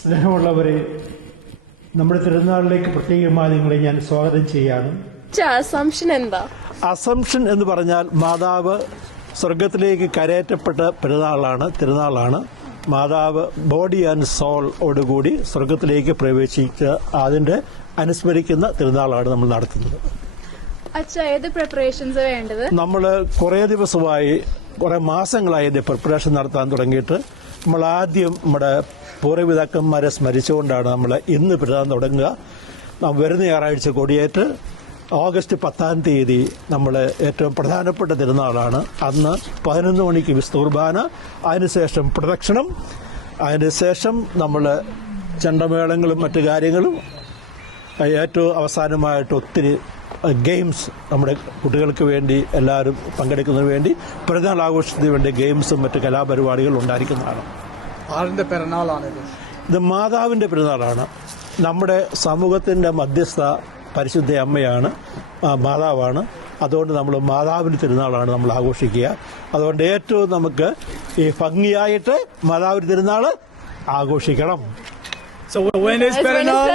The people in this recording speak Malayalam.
സ്നേഹമുള്ളവരെ, നമ്മുടെ തിരുനാളിലേക്ക് പ്രത്യേകമായി നിങ്ങളെ ഞാൻ സ്വാഗതം ചെയ്യാണ്. അസംഷൻ എന്താ? അസംഷൻ എന്ന് പറഞ്ഞാൽ മാതാവ് സ്വർഗത്തിലേക്ക് കരയേറ്റപ്പെട്ട തിരുനാളാണ്. മാതാവ് ബോഡി ആൻഡ് സോളോടുകൂടി സ്വർഗത്തിലേക്ക് പ്രവേശിച്ച അതിന്റെ അനുസ്മരിക്കുന്ന തിരുനാളാണ് നമ്മൾ നടത്തുന്നത്. ഏത് പ്രിപ്പറേഷൻസ് വേണ്ടത്? നമ്മൾ കുറെ മാസങ്ങളായി ഇത് പ്രിപ്പറേഷൻ നടത്താൻ തുടങ്ങിയിട്ട് നമ്മൾ ആദ്യം നമ്മുടെ പൂർവ്വപിതാക്കന്മാരെ സ്മരിച്ചുകൊണ്ടാണ് നമ്മൾ ഇന്ന് പിറന്നാൾ തുടങ്ങുക. വരുന്ന ഞായറാഴ്ച കൊടിയേറ്റ് ഓഗസ്റ്റ് 10-ാം തീയതി നമ്മൾ ഏറ്റവും പ്രധാനപ്പെട്ട തിരുനാളാണ്. അന്ന് 11 മണിക്ക് വിശുദ്ധ കുർബാന, അതിനുശേഷം പ്രദക്ഷിണം, അതിനുശേഷം നമ്മൾ ചെണ്ടമേളങ്ങളും മറ്റു കാര്യങ്ങളും, ഏറ്റവും അവസാനമായിട്ട് ഒത്തിരി ഗെയിംസ് നമ്മുടെ കുട്ടികൾക്ക് വേണ്ടി എല്ലാവരും പങ്കെടുക്കുന്നതിന് വേണ്ടി പിറന്നാൾ ആഘോഷത്തിന് വേണ്ടി ഗെയിംസും മറ്റു കലാപരിപാടികളും ഉണ്ടായിരിക്കുന്നതാണ്. ആരുടെ പിറന്നാളാണിത്? ഇത് മാതാവിന്റെ പിറന്നാളാണ്. നമ്മുടെ സമൂഹത്തിന്റെ മധ്യസ്ഥ പരിശുദ്ധ അമ്മയാണ്, മാതാവാണ്. അതുകൊണ്ട് നമ്മൾ മാതാവിന്റെ തിരുനാളാണ് നമ്മൾ ആഘോഷിക്കുക. അതുകൊണ്ട് ഏറ്റവും നമുക്ക് ഈ ഭംഗിയായിട്ട് മാതാവിന്റെ തിരുനാള് ആഘോഷിക്കണം. So when is Perinal?